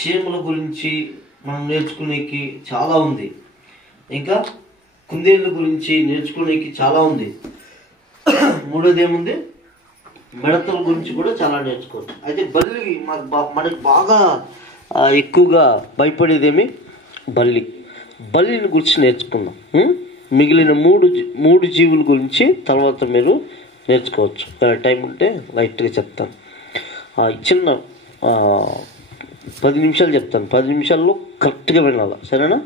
చీమల గురించి మనం నేర్చుకునేకి చాలా ఉంది. ఇంకా కుందేళ్ళ గురించి నేర్చుకునేకి చాలా ఉంది. మూడోది ఏముంది, మిడతల గురించి కూడా చాలా నేర్చుకోవచ్చు. అయితే బల్లి మనకి బాగా ఎక్కువగా భయపడేదేమి బల్లిని గురించి నేర్చుకుందాం. మిగిలిన మూడు జీవుల గురించి తర్వాత మీరు నేర్చుకోవచ్చు. టైం ఉంటే లైట్గా చెప్తాను. చిన్న 10 నిమిషాలు చెప్తాను. 10 నిమిషాల్లో కరెక్ట్గా వినాలి, సరేనా?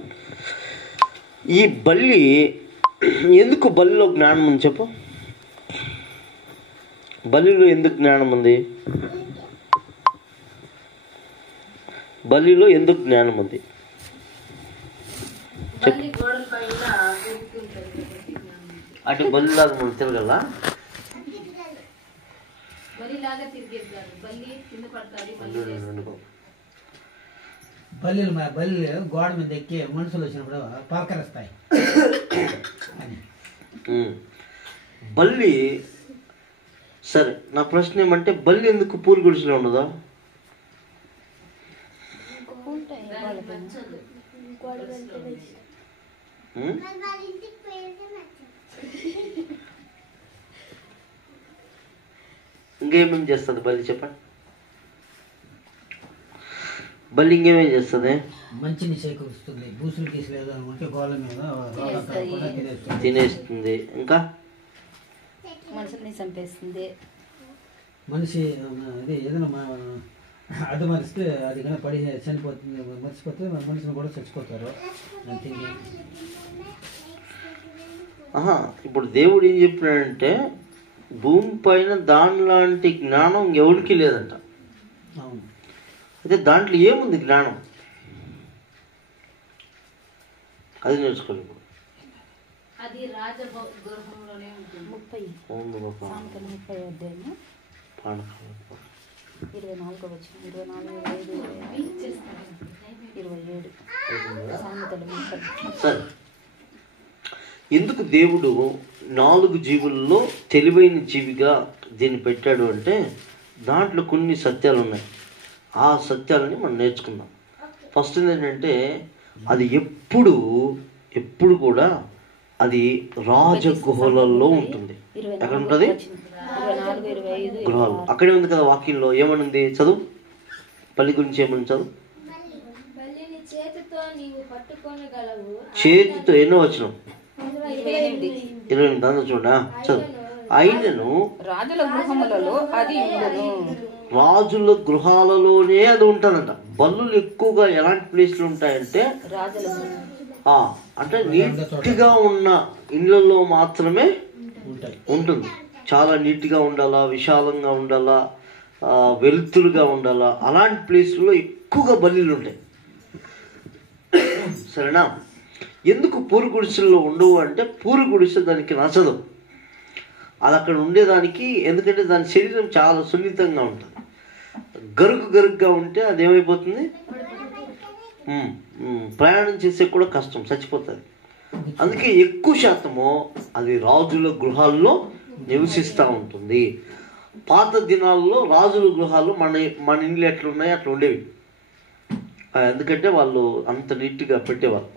ఈ బల్లి ఎందుకు, బల్లిలో జ్ఞానం ఉంది చెప్పు. బల్లిలో ఎందుకు జ్ఞానం ఉంది? బల్లిలో ఎందుకు జ్ఞానం ఉంది చెప్పు. అంటే బల్లిలాగా మనం తిరగల, బల్లి గోడ మీద ఎక్కి మనుషులు వచ్చినప్పుడు పలకరిస్తాయి. బల్లి సరే, నా ప్రశ్న ఏమంటే బల్లి ఎందుకు పూల గుడిసెలో ఉండదా? ఇంకేమేమి చేస్తుంది బల్లి చెప్పండి. బల్లి ఇంకేమేం చేస్తుంది? మంచిని చేకూరుస్తుంది, బూసులు తీసులేదు అనుకుంటే గోళ్ళ మీద తినేస్తుంది. ఇంకా మనుషుల్ని చంపేస్తుంది. మనిషి అది ఏదైనా అడ్డు మరిస్తే అది కానీ పడి చనిపోతుంది, మర్చిపోతే మనిషిని కూడా చచ్చిపోతారు. ఇప్పుడు దేవుడు ఏం చెప్పినాడంటే భూమి పైన దానిలాంటి జ్ఞానం ఎవరికి లేదంట. అవును. అయితే దాంట్లో ఏముంది జ్ఞానం? అది నేర్చుకోలేదు. అది రాజగృహంలోనే ఉంటుంది. 24వ వచనం, 24, 25, 27. సరే, ఎందుకు దేవుడు 4 జీవుల్లో తెలివైన జీవిగా దీన్ని పెట్టాడు అంటే దాంట్లో కొన్ని సత్యాలు ఉన్నాయి. ఆ సత్యాలని మనం నేర్చుకుందాం. ఫస్ట్ ఏంటంటే అది ఎప్పుడు కూడా అది రాజగుహలలో ఉంటుంది. ఎక్కడ ఉంటుంది? గృహాలు. అక్కడే ఉంది కదా వాక్యంలో. ఏమనుంది చదువు, పల్లి గురించి ఏమని చదువు. చేతితో ఎన్నో వచనం? 28 దాంట్లో చూడా చదువు. అయినను రాజుల గృహాలలోనే అది ఉంటుందంట. బల్లులు ఎక్కువగా ఎలాంటి ప్లేస్లు ఉంటాయంటే అంటే నీట్గా ఉన్న ఇళ్ళల్లో మాత్రమే ఉంటుంది. చాలా నీట్గా ఉండాలా, విశాలంగా ఉండాలా, వెలుతురుగా ఉండాలా, అలాంటి ప్లేస్లో ఎక్కువగా బల్లీలు ఉంటాయి. సరేనా? ఎందుకు పూరు గుడిసెల్లో ఉండవు అంటే పూరు గుడిసె దానికి నచ్చదు. అది అక్కడ ఉండేదానికి, ఎందుకంటే దాని శరీరం చాలా సున్నితంగా ఉంటుంది. గరుగ్గా ఉంటే అది ఏమైపోతుంది, ప్రయాణం చేసే కూడా కష్టం, చచ్చిపోతుంది. అందుకే ఎక్కువ శాతము అది రాజుల గృహాల్లో నివసిస్తూ ఉంటుంది. పాత దినాల్లో రాజుల గృహాలు మన ఇండ్లు ఎట్లున్నాయో అట్లా ఉండేవి. ఎందుకంటే వాళ్ళు అంత నీట్గా పెట్టేవాళ్ళు.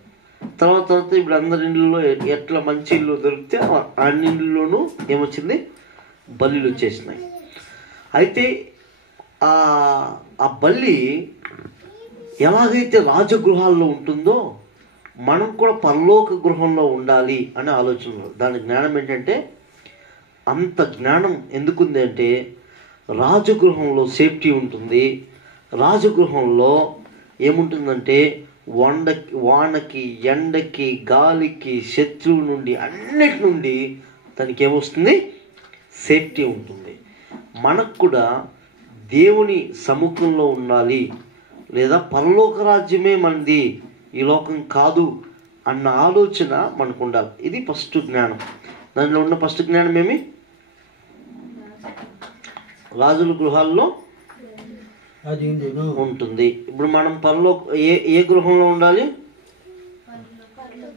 తర్వాత ఇప్పుడు అందరి ఇండ్లలో ఎట్లా మంచి ఇల్లు దొరికితే అన్ని ఇండ్లలోనూ ఏమొచ్చింది, బల్లీలు వచ్చేసినాయి. అయితే ఆ బల్లి ఎలాగైతే రాజగృహాల్లో ఉంటుందో మనం కూడా పరలోక గృహంలో ఉండాలి అనే ఆలోచన. దాని జ్ఞానం ఏంటంటే, అంత జ్ఞానం ఎందుకుంది అంటే రాజగృహంలో సేఫ్టీ ఉంటుంది. రాజగృహంలో ఏముంటుందంటే వానకి, ఎండకి, గాలికి, శత్రువు నుండి, అన్నిటి నుండి దానికి ఏమొస్తుంది, సేఫ్టీ ఉంటుంది. మనకు కూడా దేవుని సముఖంలో ఉండాలి, లేదా పరలోక రాజ్యమే మనది, ఈ లోకం కాదు అన్న ఆలోచన మనకు ఉండాలి. ఇది ఫస్ట్ జ్ఞానం. దానిలో ఉన్న ఫస్ట్ జ్ఞానం ఏమి? రాజుల గృహాల్లో ఉంటుంది. ఇప్పుడు మనం ఏ గృహంలో ఉండాలి?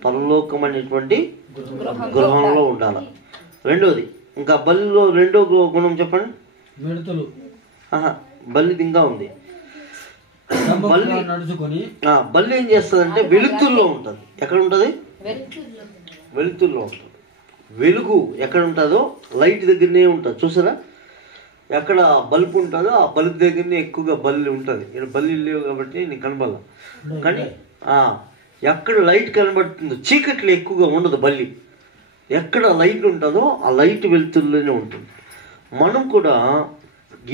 పరలోకం అనేటువంటి గృహంలో ఉండాలి. రెండోది, ఇంకా బల్లిలో రెండో గుణం చెప్పండి. మిడతలు. బల్లిది ఇంకా ఉంది. బల్లి నడుచుకొని బల్లి ఏం చేస్తుందంటే వెలుతురులో ఉంటుంది. ఎక్కడ ఉంటుంది? వెలుతురులో ఉంటుంది. వెలుగు ఎక్కడ ఉంటుందో లైట్ దగ్గరనే ఉంటుంది. చూసారా, ఎక్కడ బల్బు ఉంటుందో ఆ బల్బు దగ్గరనే ఎక్కువగా బల్లి ఉంటుంది. ఇక్కడ బల్లి లేవు కాబట్టి నీకు కనబడాల. కానీ ఎక్కడ లైట్ కనబడుతుందో చీకట్లో ఎక్కువగా ఉండదు బల్లి. ఎక్కడ లైట్ ఉంటుందో ఆ లైట్ వెలుతురులోనే ఉంటుంది. మనం కూడా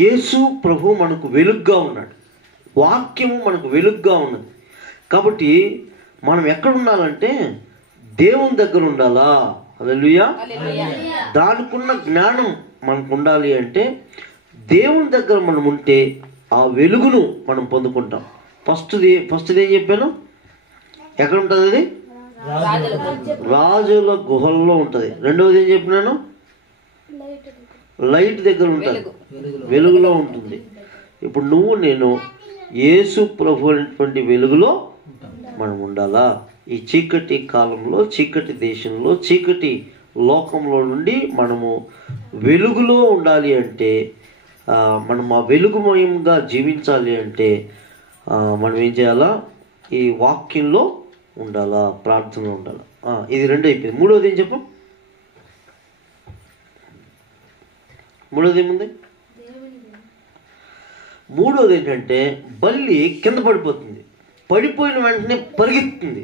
యేసు ప్రభు మనకు వెలుగుగా ఉన్నాడు, వాక్యము మనకు వెలుగుగా ఉన్నది. కాబట్టి మనం ఎక్కడ ఉండాలంటే దేవుని దగ్గర ఉండాలా. హల్లెలూయా. దానికున్న జ్ఞానం మనకు ఉండాలి అంటే దేవుని దగ్గర మనం ఉంటే ఆ వెలుగును మనం పొందుకుంటాం. ఫస్ట్ది ఏం చెప్పాను? ఎక్కడ ఉంటుంది అది? రాజుల గుహల్లో ఉంటుంది. రెండవది ఏం చెప్పినాను? లైట్ దగ్గర ఉంటుంది, వెలుగులో ఉంటుంది. ఇప్పుడు నువ్వు నేను యేసు ప్రభు అనేటువంటి వెలుగులో మనం ఉండాలా. ఈ చీకటి కాలంలో, చీకటి దేశంలో, చీకటి లోకంలో నుండి మనము వెలుగులో ఉండాలి అంటే, మనం ఆ వెలుగుమయంగా జీవించాలి అంటే మనం ఏం చేయాలా? ఈ వాక్యంలో ఉండాలా, ప్రార్థనలో ఉండాలా. ఇది రెండు అయిపోయింది. మూడోది ఏం చెప్పు? మూడోది ఏముంది? మూడోది ఏంటంటే బల్లి కింద పడిపోతుంది. పడిపోయిన వెంటనే పరిగెత్తుంది.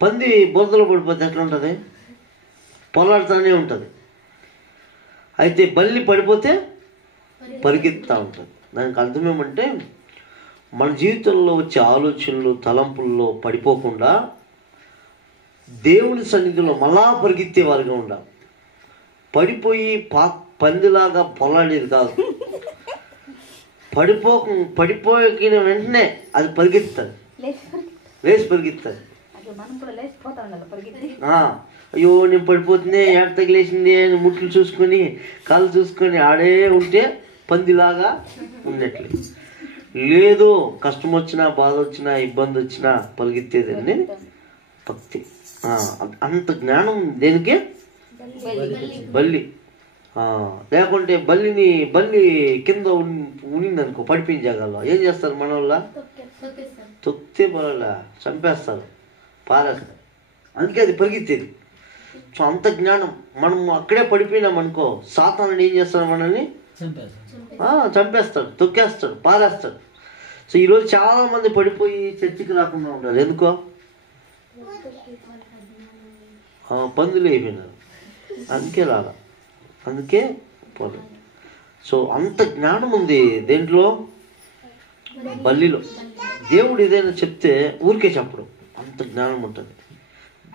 పంది బొరదలో పడిపోతే ఎట్లా ఉంటుంది? పొలాడుతూనే ఉంటుంది. అయితే బల్లి పడిపోతే పరిగెత్తుతూ ఉంటుంది. దానికి అర్థం ఏమంటే మన జీవితంలో వచ్చే ఆలోచనలు, తలంపుల్లో పడిపోకుండా దేవుని సన్నిధిలో మళ్ళా పరిగెత్తే వారిగా ఉండాలి. పడిపోయి పందిలాగా పొలాడేది కాదు. పడిపోయిన వెంటనే అది పరిగెత్తుంది, లేచి పరిగెత్తుంది. అయ్యో నేను పడిపోతుంది, ఏడ తగిలేసింది అని ముట్లు చూసుకొని కాళ్ళు చూసుకొని ఆడే ఉంటే పందిలాగా ఉన్నట్లే. లేదు, కష్టం వచ్చినా, బాధ వచ్చినా, ఇబ్బంది వచ్చినా పరిగెత్తేది అనేది భక్తి. అంత జ్ఞానం దేనికే? బల్లి. లేకుంటే బల్లి కింద ఉనిందనుకో, పడిపోయిన జాగాలో ఏం చేస్తారు మన వాళ్ళ? తొక్కితే పర్వాలా, చంపేస్తారు, పారేస్తారు. అందుకే అది పరిగెత్తేది. సో అంత జ్ఞానం. మనం అక్కడే పడిపోయినాం అనుకో, సాతానుడు ఏం చేస్తాడు? మనల్ని చంపేస్తాడు, తొక్కేస్తాడు, పారేస్తాడు. సో ఈరోజు చాలా మంది పడిపోయి చర్చికి రాకుండా ఉండాలి. ఎందుకో? పందులు అయిపోయినారు, అందుకే రాలా, అందుకే పోలేదు. సో అంత జ్ఞానం ఉంది దేంట్లో? బల్లిలో. దేవుడు ఏదైనా చెప్తే ఊరికే చెప్పడం, అంత జ్ఞానం ఉంటుంది.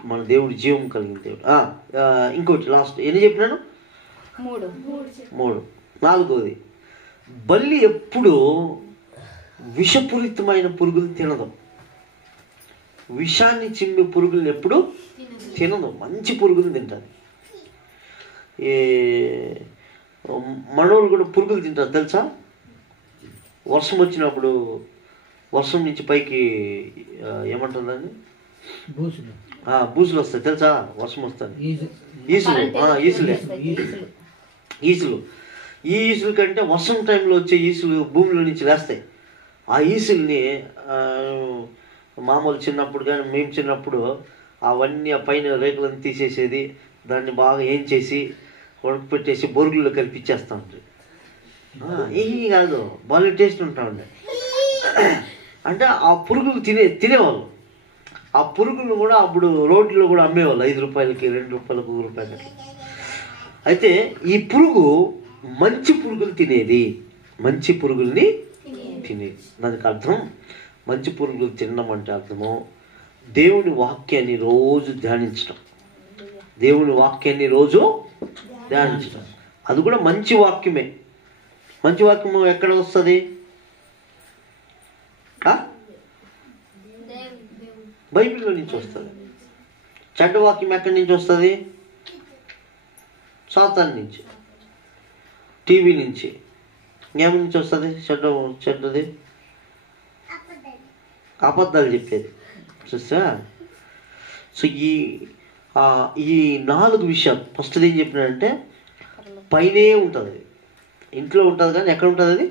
మన దేవుడు జీవం కలిగిన దేవుడు. ఇంకోటి లాస్ట్ ఎన్ని చెప్పినాను? 3. నాలుగోది, బల్లి ఎప్పుడు విషపూరితమైన పురుగులు తినదు. విషాన్ని చిమ్మే పురుగులను ఎప్పుడు తినదు, మంచి పురుగులు తింటుంది. మనోళ్ళు కూడా పురుగులు తింటారు తెలుసా? వర్షం వచ్చినప్పుడు వర్షం నుంచి పైకి ఏమంటుందని బూసులు వస్తాయి తెలుసా? వర్షం వస్తుంది, ఈసులు. ఈ ఈసుల కంటే వర్షం టైంలో వచ్చే ఈసులు భూమిలో నుంచి వేస్తాయి. ఆ ఈసుల్ని మామూలు చిన్నప్పుడు కానీ మేము చిన్నప్పుడు అవన్నీ ఆ పైన రేకులను తీసేసేది, దాన్ని బాగా ఏం చేసి ఉడక పెట్టేసి బొరుగుల్లో కలిపిచ్చేస్తూ ఉంటాయి. ఏమీ కాదు, బాగా టేస్ట్ ఉంటా ఉండే. అంటే ఆ పురుగులు తినేవాళ్ళు. ఆ పురుగులు కూడా అప్పుడు రోడ్లో కూడా అమ్మేవాళ్ళు 5 రూపాయలకి, 2 రూపాయలకు, 1 రూపాయలకి. అయితే ఈ పురుగు మంచి పురుగులు తినేది, మంచి పురుగుల్ని తినేది. దానికి అర్థం మంచి పురుగులు తినడం అంటే అర్థము దేవుని వాక్యాన్ని రోజు ధ్యానించడం. దేవుని వాక్యాన్ని రోజు ధ్యానించడం, అది కూడా మంచి వాక్యమే. మంచి వాక్యము ఎక్కడ వస్తుంది? బైబిల్లో నుంచి వస్తుంది. చెడ్డ వాక్యం ఎక్కడి నుంచి వస్తుంది? సాతాను నుంచి, టీవీ నుంచి. ఏమి నుంచి వస్తుంది? చెడ్డది అబద్ధాలు చెప్పేది. చూసా? సో ఈ 4 విషయాలు ఫస్ట్ ఏం చెప్పినాడంటే పైనే ఉంటుంది, ఇంట్లో ఉంటుంది. కానీ ఎక్కడ ఉంటుంది? అది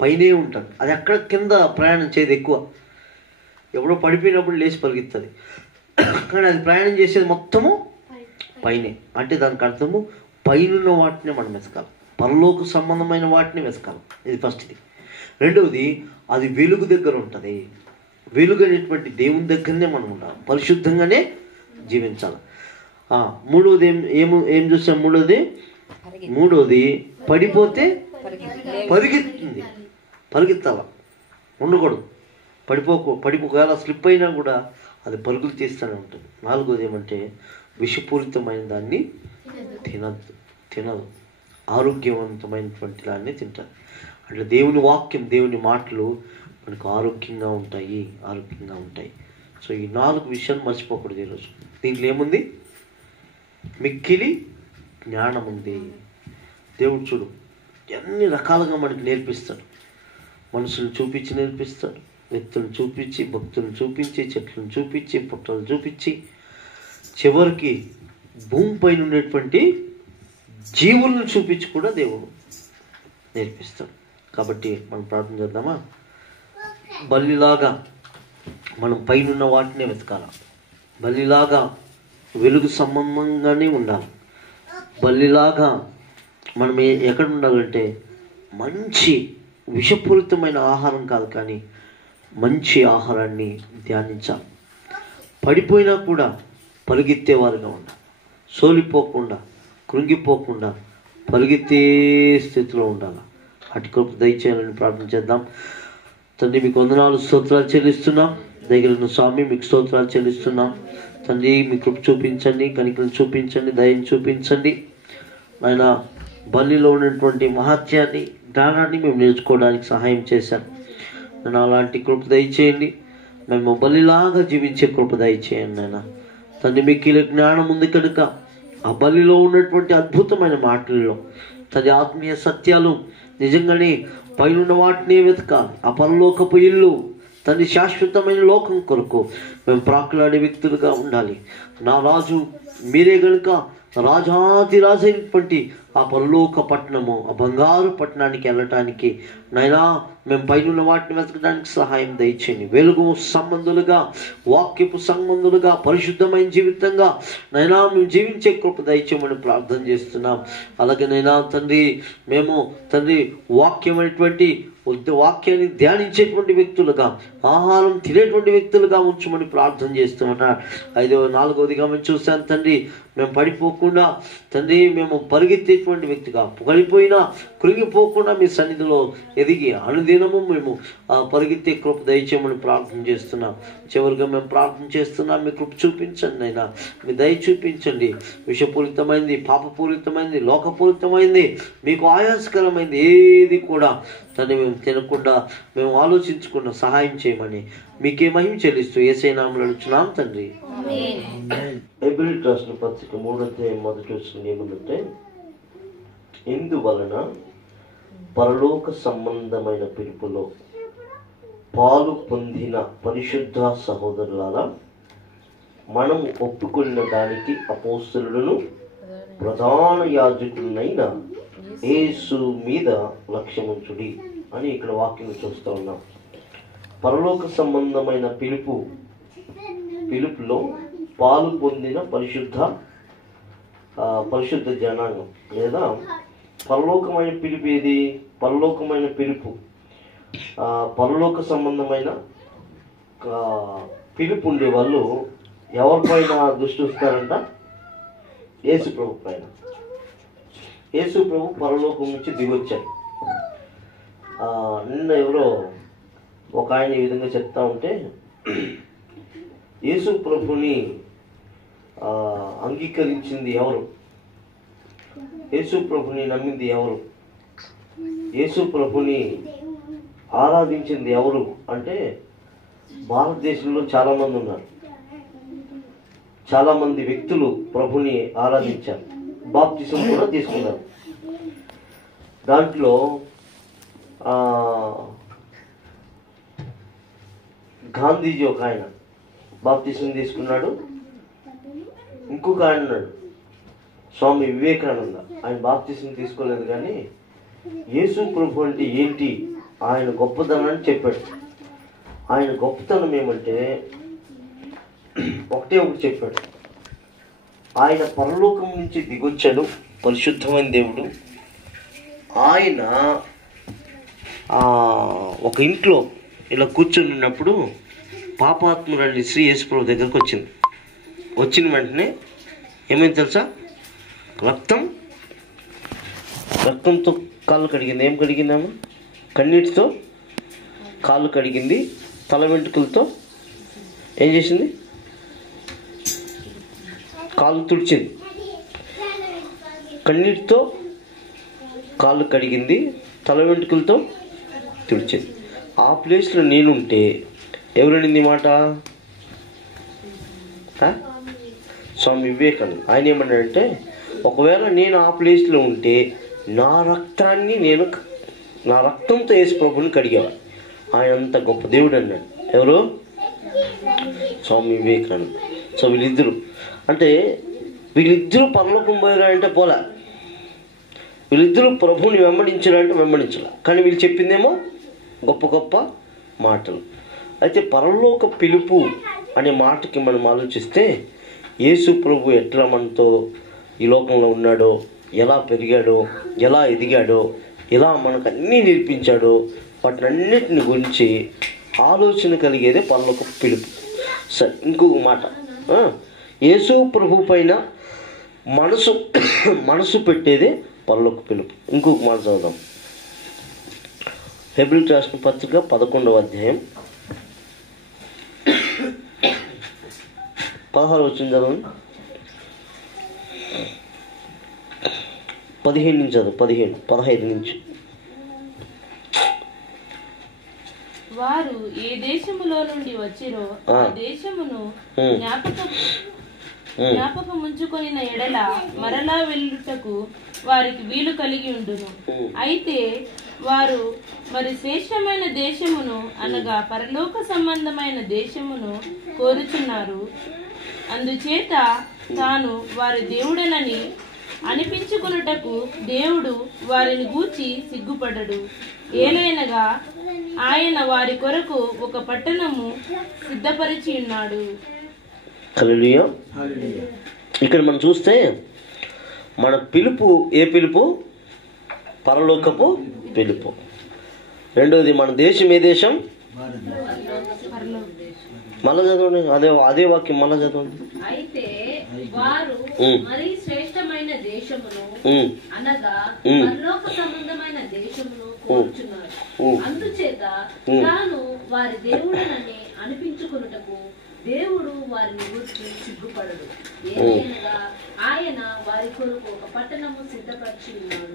పైనే ఉంటుంది. అది ఎక్కడ కింద ప్రయాణం చేయదు ఎక్కువ. ఎప్పుడో పడిపోయినప్పుడు లేచి పరిగెత్తుంది, కానీ అది ప్రయాణం చేసేది మొత్తము పైనే. అంటే దానికి అర్థము పైనున్న వాటిని మనం వెతకాలి, పరలోక సంబంధమైన వాటిని వెతకాలి. ఇది ఫస్ట్. ఇది రెండవది, అది వెలుగు దగ్గర ఉంటుంది. వెలుగు అనేటువంటి దేవుని దగ్గరనే మనం ఉండాలి, పరిశుద్ధంగానే జీవించాలి. మూడవది ఏం చూస్తాం? మూడవది పడిపోతే పరిగెత్తాల, ఉండకూడదు. పడిపోయేలా స్లిప్ అయినా కూడా అది పరుగులు తీస్తూనే ఉంటుంది. నాలుగోది ఏమంటే విషపూరితమైన దాన్ని తినదు, ఆరోగ్యవంతమైనటువంటి దాన్ని తింటారు. అంటే దేవుని వాక్యం, దేవుని మాటలు మనకు ఆరోగ్యంగా ఉంటాయి. సో ఈ 4 విషయాలు మర్చిపోకూడదు ఈరోజు. దీంట్లో ఏముంది? మిక్కిలి జ్ఞానం ఉంది. దేవుడు చూడు ఎన్ని రకాలుగా మనకు నేర్పిస్తాడు. మనుషులను చూపించి నేర్పిస్తాడు, వ్యక్తులను చూపించి, భక్తులను చూపించి, చెట్లను చూపించి, పుట్టలను చూపించి, చివరికి భూమిపైన ఉండేటువంటి జీవులను చూపించి కూడా దేవుడు నేర్పిస్తాడు. కాబట్టి మనం ప్రార్థన చేద్దామా? బల్లిలాగా మనం పైనున్న వాటినే వెతకాలి, బల్లిలాగా వెలుగు సంబంధంగానే ఉండాలి. బల్లిలాగా మనం ఎక్కడ ఉండాలంటే మంచి విషపూరితమైన ఆహారం కాదు, కానీ మంచి ఆహారాన్ని ధ్యానించాలి. పడిపోయినా కూడా పరిగెత్తేవారుగా ఉండాలి, సోలిపోకుండా, కృంగిపోకుండా పరిగెత్తే స్థితిలో ఉండాలి. అటు కృప దయచేయాలని ప్రార్థన చేద్దాం. తండ్రి, మీకు వందనాలు, స్తోత్రాలు చెల్లిస్తున్నాం. దగ్గర స్వామి, మీకు స్తోత్రాలు చెల్లిస్తున్నాం. తండ్రి, మీ కృప చూపించండి, కనికలు చూపించండి, దయని చూపించండి. ఆయన బలిలో ఉన్నటువంటి మహత్యాన్ని, జ్ఞానాన్ని మేము నేర్చుకోవడానికి సహాయం చేశారు. నేను అలాంటి కృప దయచేయండి. మేము బలిలాగా జీవించే కృప దయచేయండి. నాయన తండ్రి, మీకు జ్ఞానం ఉంది కనుక ఆ బలిలో ఉన్నటువంటి అద్భుతమైన మాటల్లో తండ్రి ఆత్మీయ సత్యాలు నిజంగానే పైనున్న వాటిని వెతకాలి. ఆ పరలోకపు ఇల్లు తండ్రి శాశ్వతమైన లోకం కొరకు మేము ప్రాకులాడే వ్యక్తులుగా ఉండాలి. నా రాజు మీరే గనుక రాజాతి రాజైనటువంటి ఆ పరలోక పట్టణము, ఆ బంగారు పట్టణానికి వెళ్ళటానికి నైనా మేము పైనున్న వాటిని వెతకడానికి సహాయం దయచేయండి. వెలుగు సంబంధులుగా, వాక్యపు సంబంధులుగా, పరిశుద్ధమైన జీవితంగా నైనా మేము జీవించే కృప దయచేయమని ప్రార్థన చేస్తున్నాం. అలాగే నైనా తండ్రి, మేము తండ్రి వాక్యమైనటువంటి వాక్యాన్ని ధ్యానించేటువంటి వ్యక్తులుగా, ఆహారం తినేటువంటి వ్యక్తులుగా ఉంచమని ప్రార్థన చేస్తున్నారు. 4వదిగా మేము చూసాను తండ్రి, మేము పడిపోకుండా తండ్రి, మేము పరిగెత్తేటువంటి వ్యక్తిగా, పడిపోయినా కృంగిపోకుండా మీ సన్నిధిలో ఎదిగి అనుదినము మేము పరిగెత్తే కృప దయచేయమని ప్రార్థన చేస్తున్నాం. చివరిగా మేము ప్రార్థన చేస్తున్నాం, మీ కృప చూపించండి అయినా, మీ దయ చూపించండి. విషపూరితమైంది, పాపపూరితమైంది, లోకపూరితమైంది, మీకు ఆయాసకరమైంది ఏది కూడా తను మేము తినకుండా, మేము ఆలోచించకుండా సహాయం చేయమని మీకే మహిమ చెల్లిస్తూ యేసయ్య నామములో అడుగుచున్నాం తండ్రి. హెబ్రీ రాసిన పత్రిక 3:1 ఏముందంటే, ఇందువలన పరలోక సంబంధమైన పిలుపులో పాలు పొందిన పరిశుద్ధ సహోదరులారా, మనం ఒప్పుకున్న దానికి అపోస్తలులను ప్రధాన యాజకులైన యేసు మీద లక్ష్యముంచుడి అని ఇక్కడ వాక్యం చూస్తూ ఉన్నాం. పరలోక సంబంధమైన పిలుపులో పాలు పొందిన పరిశుద్ధ జనాంగం, లేదా పరలోకమైన పిలుపు ఏది? పరలోకమైన పిలుపు, పరలోక సంబంధమైన పిలుపు ఉండే వాళ్ళు ఎవరిపైన దృష్టి వస్తారంట? యేసు ప్రభు పైన. యేసు ప్రభు పరలోకం నుంచి దిగొచ్చారు. నిన్న ఎవరో ఒక ఆయన ఈ విధంగా చెప్తా ఉంటే, యేసు ప్రభుని అంగీకరించింది ఎవరు? యేసు ప్రభుని నమ్మింది ఎవరు? యేసు ప్రభుని ఆరాధించింది ఎవరు అంటే, భారతదేశంలో చాలామంది ఉన్నారు. చాలామంది వ్యక్తులు ప్రభుని ఆరాధించారు, బాప్తిసం కూడా తీసుకున్నారు. దాంట్లో గాంధీజీ ఒక ఆయన బాప్తిసం తీసుకున్నాడు. ఇంకొక ఆయన ఉన్నాడు, స్వామి వివేకానంద. ఆయన బాప్తిసం తీసుకోలేదు, కానీ యేసు ప్రభు అంటే ఏంటి, ఆయన గొప్పతనాన్ని చెప్పాడు. ఆయన గొప్పతనం ఏమంటే ఒకటి చెప్పాడు. ఆయన పరలోకం నుంచి దిగొచ్చాడు, పరిశుద్ధమైన దేవుడు. ఆయన ఒక ఇంట్లో ఇలా కూర్చొని ఉన్నప్పుడు పాపాత్మురాలి స్త్రీ యేసు ప్రభు దగ్గరకు వచ్చింది. వచ్చిన వెంటనే ఏమైంది తెలుసా? రక్తంతో కాళ్ళు కడిగింది. ఏం కడిగిందాము? కన్నీటితో కాళ్ళు కడిగింది. తల వెంట్రుకలతో ఏం చేసింది? కాళ్ళు తుడిచింది. కన్నీటితో కాళ్ళు కడిగింది, తల వెంట్రుకలతో తుడిచింది. ఆ ప్లేస్లో నేనుంటే ఎవరనింది మాట? స్వామి వివేకానంద. ఆయన ఏమన్నాడంటే, ఒకవేళ నేను ఆ ప్లేస్లో ఉంటే నా రక్తంతో యేసు ప్రభుని కడిగేవాడు. ఆయన అంత గొప్ప దేవుడు అన్నాడు. ఎవరు? స్వామి వివేకానంద. సో వీళ్ళిద్దరు పరలోకం పోయారంటే పోలే, వీళ్ళిద్దరూ ప్రభువుని వెంబడించారంటే వెంబడించాల. కానీ వీళ్ళు చెప్పిందేమో గొప్ప గొప్ప మాటలు. అయితే పరలోక పిలుపు అనే మాటకి మనం ఆలోచిస్తే, యేసు ప్రభు ఎట్లా మనతో ఈ లోకంలో ఉన్నాడో, ఎలా పెరిగాడో, ఎలా ఎదిగాడో, ఎలా మనకు అన్నీ నేర్పించాడో, వాటినన్నిటిని గురించి ఆలోచన కలిగేదే పరలోక పిలుపు. సరే, ఇంకొక మాట, యేసు ప్రభు పైన మనసు పెట్టేదే పరలోక పిలుపు. ఇంకొక మాట చదువుదాం. హెబ్రీయులకు రాసిన పత్రిక 11వ అధ్యాయం 16 వచ్చింది చదవండి. 15 నుంచి చదువు. 15 నుంచి. వారు ఏ దేశములో నుండి వచ్చిరో ఆ దేశమును జ్ఞాపకముంచుకొని ఎడల మరలా వెళ్ళుటకు వారికి వీలు కలిగి ఉండును. అయితే వారు మరి శ్రేష్టమైన దేశమును అనగా పరలోక సంబంధమైన దేశమును కోరుచున్నారు. అందుచేత తాను వారి దేవుడనని అనిపించుకొనుటకు దేవుడు వారిని గూర్చి సిగ్గుపడడు. ఏలైనగా ఆయన వారి కొరకు ఒక పట్టణము సిద్ధపరిచి ఉన్నాడు. హల్లెలూయా. ఇక్కడ మనం చూస్తే మన పిలుపు ఏ పిలుపు? పరలోకపు పిలుపు. రెండోది మన దేశం ఏ దేశం? మళ్ళా చదవండి, అదే వాక్యం మళ్ళా చదవండి. అయితే వారు మరి శ్రేష్టమైన దేశమును అనగా పరలోక సంబంధమైన దేశమును కోరుచున్నారు. అందుచేత తాను వారి దేవుడనని అనిపించుకొనుటకు దేవుడు వారిని గూర్చి సిగ్గుపడడు. ఏదైనగా ఆయన వారి కొరకు ఒక పట్టణము సిద్ధపరిచి ఉన్నాడు.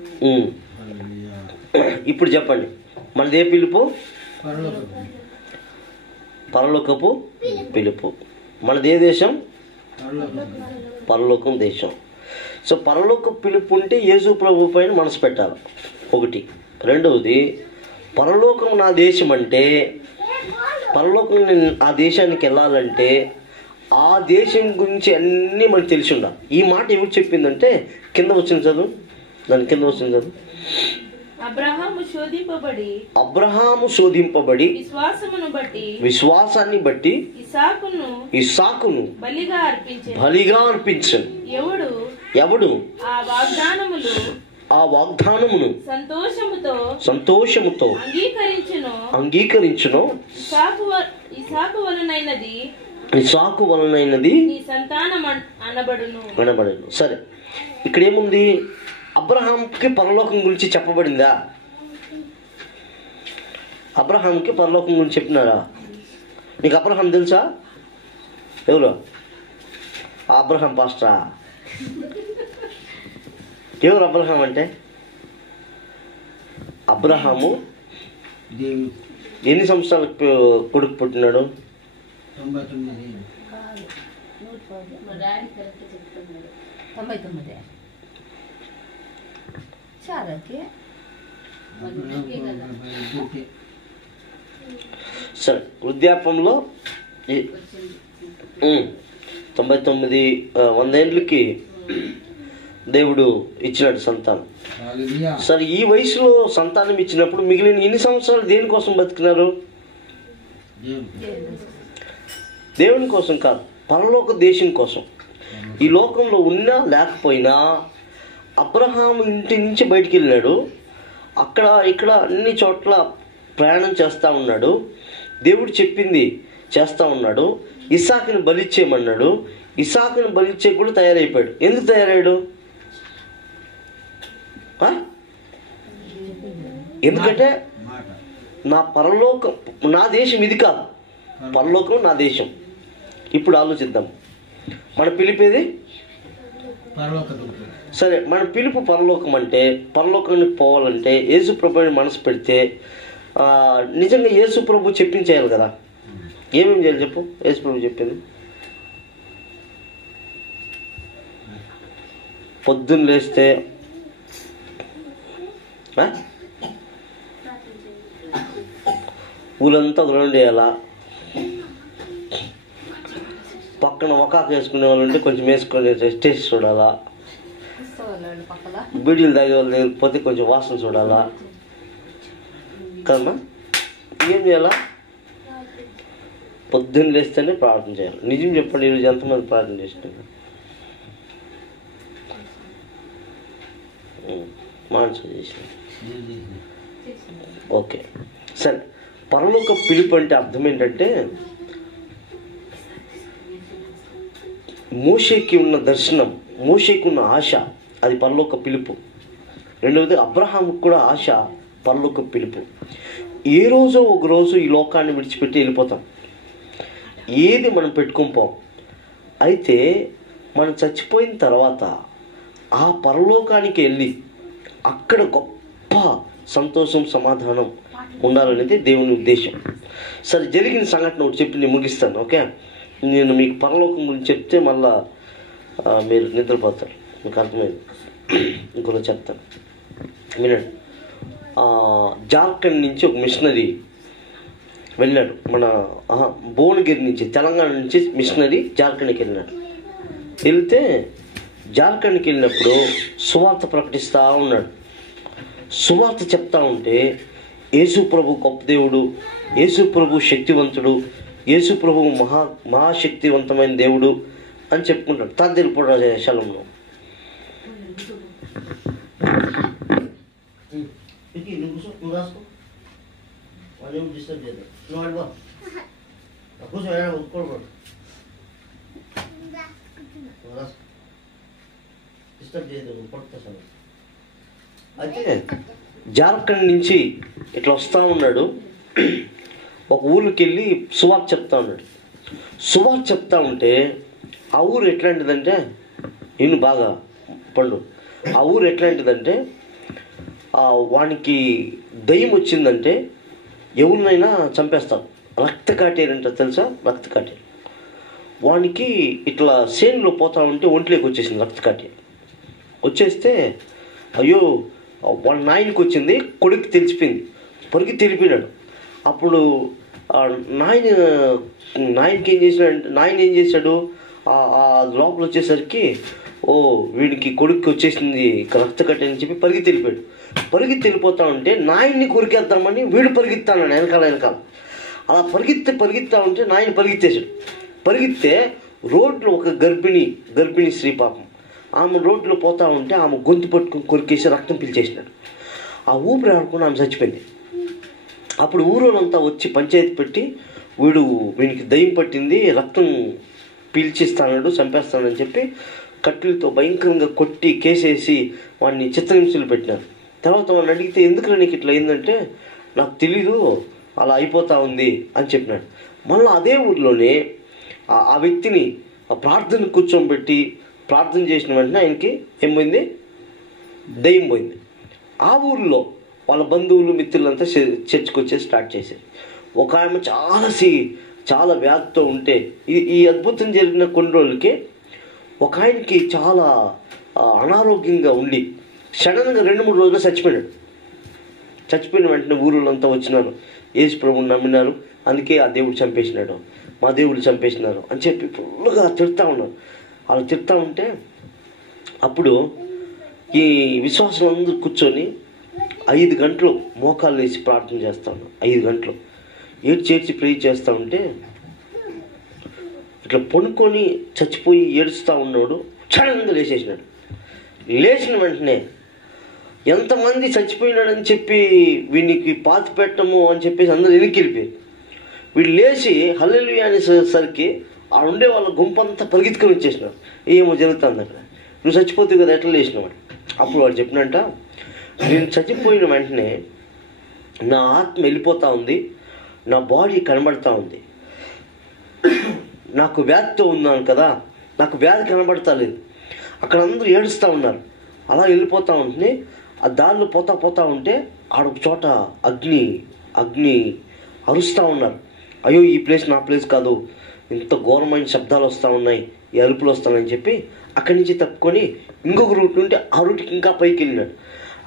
ఇప్పుడు చెప్పండి, మనది ఏ పిలుపు? పరలోకపు పిలుపు. మనది ఏ దేశం? పరలోకం దేశం. సో పరలోక పిలుపు ఉంటే యేసు ప్రభు పైన మనసు పెట్టాలి, ఒకటి. రెండవది, పరలోకం నా దేశం అంటే, పరలోకం ఆ దేశానికి వెళ్ళాలంటే ఆ దేశం గురించి అన్నీ మనకు తెలిసి ఉండాలి. ఈ మాట ఎవరు చెప్పిందంటే కింద వచ్చిన చదువు, దాని కింద వచ్చిన చదువు. అబ్రహాము శోధింపబడి విశ్వాసాన్ని బట్టి ఇస్సాకును బలిగా అర్పించను. ఎవడు ఆ వాగ్దానమును సంతోషముతో అంగీకరించును ఇస్సాకు వలనైనది అనబడును. సరే, ఇక్కడ ఏముంది? అబ్రహాంకి పరలోకం గురించి చెప్పబడిందా? అబ్రహాంకి పరలోకం గురించి చెప్పినారా? నీకు అబ్రహాం తెలుసా? ఎవరు అబ్రహాం? పాస్టరా? ఎవరు అబ్రహాం అంటే? అబ్రహాము ఎన్ని సంవత్సరాలకు కొడుకు పుట్టినాడు? 99. సరే, వృద్ధాపంలో 99 100 ఏళ్ళకి దేవుడు ఇచ్చినాడు సంతానం. సరే, ఈ వయసులో సంతానం ఇచ్చినప్పుడు మిగిలిన ఎన్ని సంవత్సరాలు దేనికోసం బతికినారు? దేవుని కోసం కాదు, పరలోక దేశం కోసం. ఈ లోకంలో ఉన్నా లేకపోయినా అబ్రహాము ఇంటి నుంచి బయటికి వెళ్ళాడు. అక్కడ ఇక్కడ అన్ని చోట్ల ప్రయాణం చేస్తూ ఉన్నాడు. దేవుడు చెప్పింది చేస్తూ ఉన్నాడు. ఇస్సాకుని బలిచ్చేయమన్నాడు. ఇస్సాకుని బలిచ్చే కూడా తయారైపోయాడు. ఎందుకు తయారయ్యాడు? ఎందుకంటే నా పరలోకం, నా దేశం ఇది కాదు, పరలోకం నా దేశం. ఇప్పుడు ఆలోచిద్దాం, మన పిలిపేది సరే. మన పిలుపు పరలోకం అంటే, పరలోకానికి పోవాలంటే యేసు ప్రభుని మనసు పెడితే నిజంగా యేసు ప్రభు చెప్పింది చేయాలి కదా. ఏమేమి చేయాలి చెప్పు? యేసు ప్రభు చెప్పింది పొద్దున్న లేస్తే ఊళ్ళంతా గ్రౌండ్ చేయాలా, పక్కన ఒకాకు వేసుకునే వాళ్ళు ఉంటే కొంచెం వేసుకొని టేస్ట్ చూడాలా, బీడీలు తాగే వాళ్ళు లేకపోతే కొంచెం వాసన చూడాలా కదమ్మా. ఏం చేయాలా? పొద్దున్న లేస్తేనే ప్రార్థన చేయాలి. నిజం చెప్పండి, ఈరోజు ఎంతమంది ప్రార్థన చేసినారు? మానసు చేసిన. ఓకే, సరే. పరలోక పిలుపు అంటే అర్థం ఏంటంటే, మోషేకి ఉన్న దర్శనం, మోషేకి ఉన్న ఆశ, అది పరలోక పిలుపు. రెండవది అబ్రహాముకు కూడా ఆశ, పరలోక పిలుపు. ఏ రోజో ఒక రోజు ఈ లోకాన్ని విడిచిపెట్టి వెళ్ళిపోతాం. ఏది మనం పెట్టుకోం. అయితే మనం చచ్చిపోయిన తర్వాత ఆ పరలోకానికి వెళ్ళి అక్కడ గొప్ప సంతోషం, సమాధానం ఉండాలనేది దేవుని ఉద్దేశం. సరే, జరిగిన సంఘటన ఒకటి చెప్పి నేను ముగిస్తాను. ఓకే, నేను మీకు పరలోకం గురించి చెప్తే మళ్ళా మీరు నిద్రపోతారు, మీకు అర్థమైంది. ఇంకోటి చెప్తాను వినండి. జార్ఖండ్ నుంచి ఒక మిషనరీ వెళ్ళాడు. మన భువనగిరి నుంచి, తెలంగాణ నుంచి మిషనరీ జార్ఖండ్కి వెళ్ళినాడు. వెళ్తే జార్ఖండ్కి వెళ్ళినప్పుడు సువార్త ప్రకటిస్తూ ఉన్నాడు. సువార్త చెప్తా ఉంటే యేసు ప్రభు గొప్ప దేవుడు, యేసు ప్రభు శక్తివంతుడు, యేసు ప్రభు మహాశక్తివంతమైన దేవుడు అని చెప్పుకుంటాడు. తాదేరిపోవడం శలంలో డిస్టర్బ్ చేయదు. అయితే జార్ఖండ్ నుంచి ఇట్లా వస్తూ ఉన్నాడు. ఒక ఊరికి వెళ్ళి సువార్త చెప్తా ఉన్నాడు. సువార్త చెప్తా ఉంటే ఆ ఊరు ఎట్లాంటిదంటే, ఇನ್ನು బాగా పండు, ఆ ఊరు ఎట్లాంటిదంటే, వానికి దయ్యం వచ్చిందంటే ఎవరినైనా చంపేస్తాం. రక్త కాటేరంట, తెలుసా? రక్త కాటేరు. వానికి ఇట్లా సేనులో పోతా ఉంటే ఒంట్లోకి వచ్చేసింది రక్త కాటేరు. వచ్చేస్తే అయ్యో వాళ్ళ నాయనకి వచ్చింది, కొడుకు తెలిసిపోయింది, పొరికి తెలిపినాడు. అప్పుడు నాయనకి ఏం చేశాడు, లోపల వచ్చేసరికి ఓ వీడికి కొడుక్కి వచ్చేసింది రక్త కట్టే అని చెప్పి పరిగి తెలిపాడు. పరిగి తెలిపోతా ఉంటే నాయన్ని కొరికేద్దామని వీడు పరిగెత్తాను వెనకాల. అలా పరిగెత్తా ఉంటే నాయన పరిగెత్తేశాడు. పరిగెత్తే రోడ్లో ఒక గర్భిణీ స్త్రీ పాపం, ఆమె రోడ్లో పోతా ఉంటే ఆమె గొంతు పట్టుకుని కొరికేసి రక్తం పీల్చేసినాడు. ఆ ఊపిరి ఆడుకుని ఆమె చచ్చిపోయింది. అప్పుడు ఊరోళ్ళంతా వచ్చి పంచాయతీ పెట్టి వీనికి దయ్యం పట్టింది, రక్తం పీల్చిస్తాడు, చంపేస్తానని చెప్పి కట్టెలతో భయంకరంగా కొట్టి కేసేసి వాడిని చిత్రహింసలు పెట్టినారు. తర్వాత వాడిని అడిగితే ఎందుకు నీకు ఇట్లా అయిందంటే నాకు తెలీదు, అలా అయిపోతా ఉంది అని చెప్పినాడు. మళ్ళీ అదే ఊర్లోనే ఆ వ్యక్తిని ప్రార్థన కూర్చోబెట్టి ప్రార్థన చేసిన వెంటనే ఆయనకి ఏం పోయింది, దయ్యం పోయింది. ఆ ఊరిలో వాళ్ళ బంధువులు మిత్రులంతా చర్చికి వచ్చేసి స్టార్ట్ చేశారు. ఒక ఆమె చాలా వ్యాధితో ఉంటే ఈ అద్భుతం జరిగిన కొన్ని రోజులకి ఒక ఆయనకి చాలా అనారోగ్యంగా ఉండి సడన్గా 2-3 రోజులు చచ్చిపోయినాడు. చచ్చిపోయిన వెంటనే ఊరులంతా వచ్చినారు, యేసు ప్రభువుని నమ్మినారు, అందుకే ఆ దేవుడు చంపేసినాడు, మా దేవుడు చంపేసినారు అని చెప్పి ఫుల్గా తిడతా ఉన్నారు. అలా తిడతా ఉంటే అప్పుడు ఈ విశ్వాసం అందరూ కూర్చొని 5 గంటలు మోకాళ్ళు వేసి ప్రార్థన చేస్తాను. 5 గంటలు చేర్చి ప్రే చేస్తూ ఉంటే ఇట్లా పడుకొని చచ్చిపోయి ఏడుస్తూ ఉన్నాడు. క్షణంగా లేచేసినాడు. లేచిన వెంటనే ఎంతమంది చచ్చిపోయినాడని చెప్పి వీనికి పాతి పెట్టము అని చెప్పేసి అందరూ వెనక్కి వెళ్ళిపోయారు. వీడు లేచి హల్లెలూయా అనేసరికి ఆ ఉండే వాళ్ళ గుంపంతా పరిగెత్తుకొని వచ్చేసినాడు. ఏమో జరుగుతుంది అక్కడ, నువ్వు చచ్చిపోతావు కదా, ఎట్లా లేచినావు? అప్పుడు వాడు చెప్పినంట, నేను చచ్చిపోయిన వెంటనే నా ఆత్మ వెళ్ళిపోతూ ఉంది, నా బాడీ కనబడతా ఉంది. నాకు వ్యాధితో ఉన్నాను కదా, నాకు వ్యాధి కనబడతా లేదు. అక్కడ అందరూ ఏడుస్తూ ఉన్నారు. అలా వెళ్ళిపోతూ ఉంటుంది. ఆ దారిలో పోతా ఉంటే ఆడొక చోట అగ్ని అరుస్తూ ఉన్నారు. అయ్యో ఈ ప్లేస్ నా ప్లేస్ కాదు, ఇంత ఘోరమైన శబ్దాలు వస్తూ ఉన్నాయి, ఈ అరుపులు వస్తాయని చెప్పి అక్కడి నుంచి తప్పుకొని ఇంకొక రూట్ ఉంటే ఆ రూట్కి ఇంకా పైకి వెళ్ళినాడు.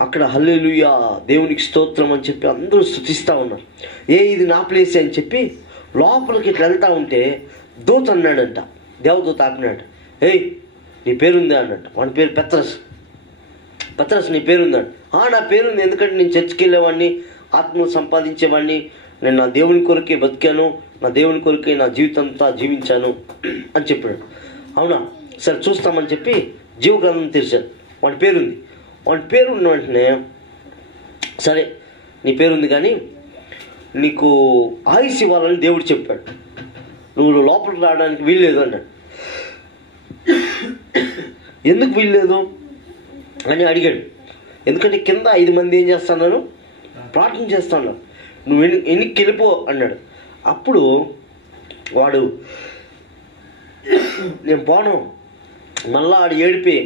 అక్కడ హల్లెలూయా దేవునికి స్తోత్రం అని చెప్పి అందరూ స్తుతిస్తూ ఉన్నారు. ఇది నా ప్లేస్ అని చెప్పి లోపలికి ఇట్లా వెళ్తూ ఉంటే దూత అన్నాడంట, దేవదూత ఆపినాడు. నీ పేరుందా అన్నట్టు. వాడి పేరు పెత్రస్ నీ పేరుందంట. నా పేరుంది, ఎందుకంటే నేను చర్చికి వెళ్ళేవాడిని, ఆత్మను సంపాదించేవాడిని, నేను నా దేవుని కొరకే బతికాను, నా దేవుని కొరకే నా జీవితం అంతా జీవించాను అని చెప్పాడు. అవునా, సరే చూస్తామని చెప్పి జీవగ్రంథం తెరిచాను. వాడి పేరుంది. వాడి పేరు ఉన్న వెంటనే సరే నీ పేరుంది కానీ నీకు ఆయుష్ ఇవ్వాలని దేవుడు చెప్పాడు, నువ్వు లోపలికి రావడానికి వీల్లేదు అన్నాడు. ఎందుకు వీల్లేదు అని అడిగాడు. ఎందుకంటే కింద 5 మంది ఏం చేస్తున్నారు, ప్రార్థన చేస్తున్నారు, నువ్వు ఎన్నికి వెళ్ళిపో అన్నాడు. అప్పుడు వాడు నేను పోను, మళ్ళా ఆడు ఏడిపి,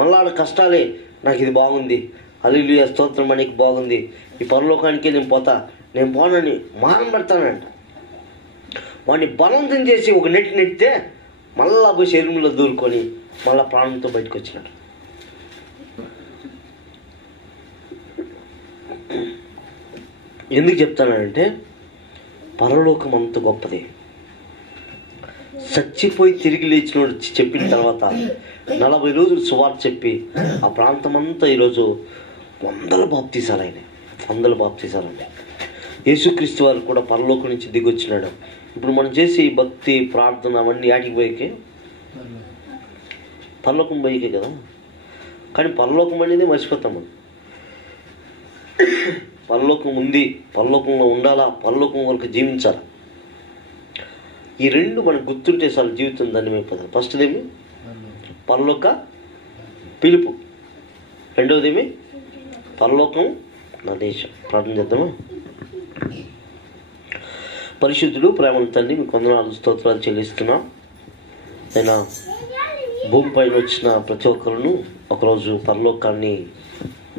మళ్ళా ఆడు కష్టాలే, నాకు ఇది బాగుంది, హల్లెలూయా స్తోత్రం మనకి బాగుంది, ఈ పరలోకానికి నేను పోనని మారం పెడతానంట. వాడిని బలవంతం చేసి ఒక నెట్టితే మళ్ళా పోయి శరీరంలో దూరుకొని మళ్ళా ప్రాణంతో బయటకు వచ్చినాడు. ఎందుకు చెప్తానంటే పరలోకం అంత గొప్పది. చచ్చిపోయి తిరిగి లేచినోడు చెప్పిన తర్వాత 40 రోజులు సువార్త చెప్పి ఆ ప్రాంతం అంతా ఈరోజు 100 బాప్తీసాలండి. యేసుక్రీస్తు వారు కూడా పరలోకం నుంచి దిగొచ్చినాడు. ఇప్పుడు మనం చేసి భక్తి ప్రార్థన అవన్నీ యాటికి పోయికే, పరలోకం పోయికే కదా. కానీ పరలోకం అనేది మర్చిపోతాం మనం. పరలోకం ఉంది, పరలోకంలో ఉండాలా, పరలోకం వరకు జీవించాలా. ఈ 2 మనకు గుర్తుంటే చాలు జీవితం ధన్యమైపోతుంది. ఫస్ట్దేమి పరలోక పిలుపు, రెండవదేమి పరలోకం నా దేశం. ప్రార్థన చేద్దామా? పరిశుద్ధుడు ప్రేమల తండ్రి, మీకు వందనాలు స్తోత్రాలు చెల్లిస్తున్నా. నేను భూమిపైన వచ్చిన ప్రతి ఒక్కరును ఒకరోజు పరలోకాన్ని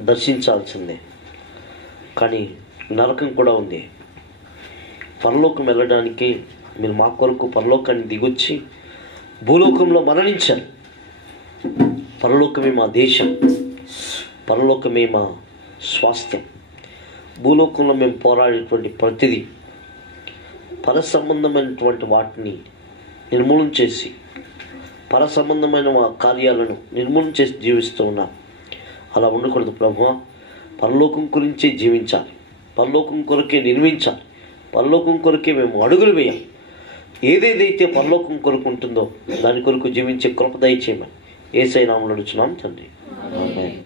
దర్శించాల్సిందే. కానీ నరకం కూడా ఉంది. పరలోకం వెళ్ళడానికి మీరు మా కొరకు పరలోకాన్ని దిగొచ్చి భూలోకంలో మరణించారు. పరలోకమే మా దేశం, పరలోకమే మా స్వాస్థ్యం. భూలోకంలో మేము పోరాడేటువంటి ప్రతిదీ పర సంబంధమైనటువంటి వాటిని నిర్మూలన చేసి, పర సంబంధమైన కార్యాలను నిర్మూలన చేసి జీవిస్తూ ఉన్నాం. అలా ఉండకూడదు ప్రభువా. పరలోకం గురించే జీవించాలి, పరలోకం కొరకే నిర్మించాలి, పరలోకం కొరకే మేము అడుగులు వేయాలి. ఏదేదైతే పరలోకం కొరకు ఉంటుందో దాని కొరకు జీవించే కృప దయచేయమని యేసయ్య నామములో అడుగుచున్నాం తండ్రి. ఆమేన్.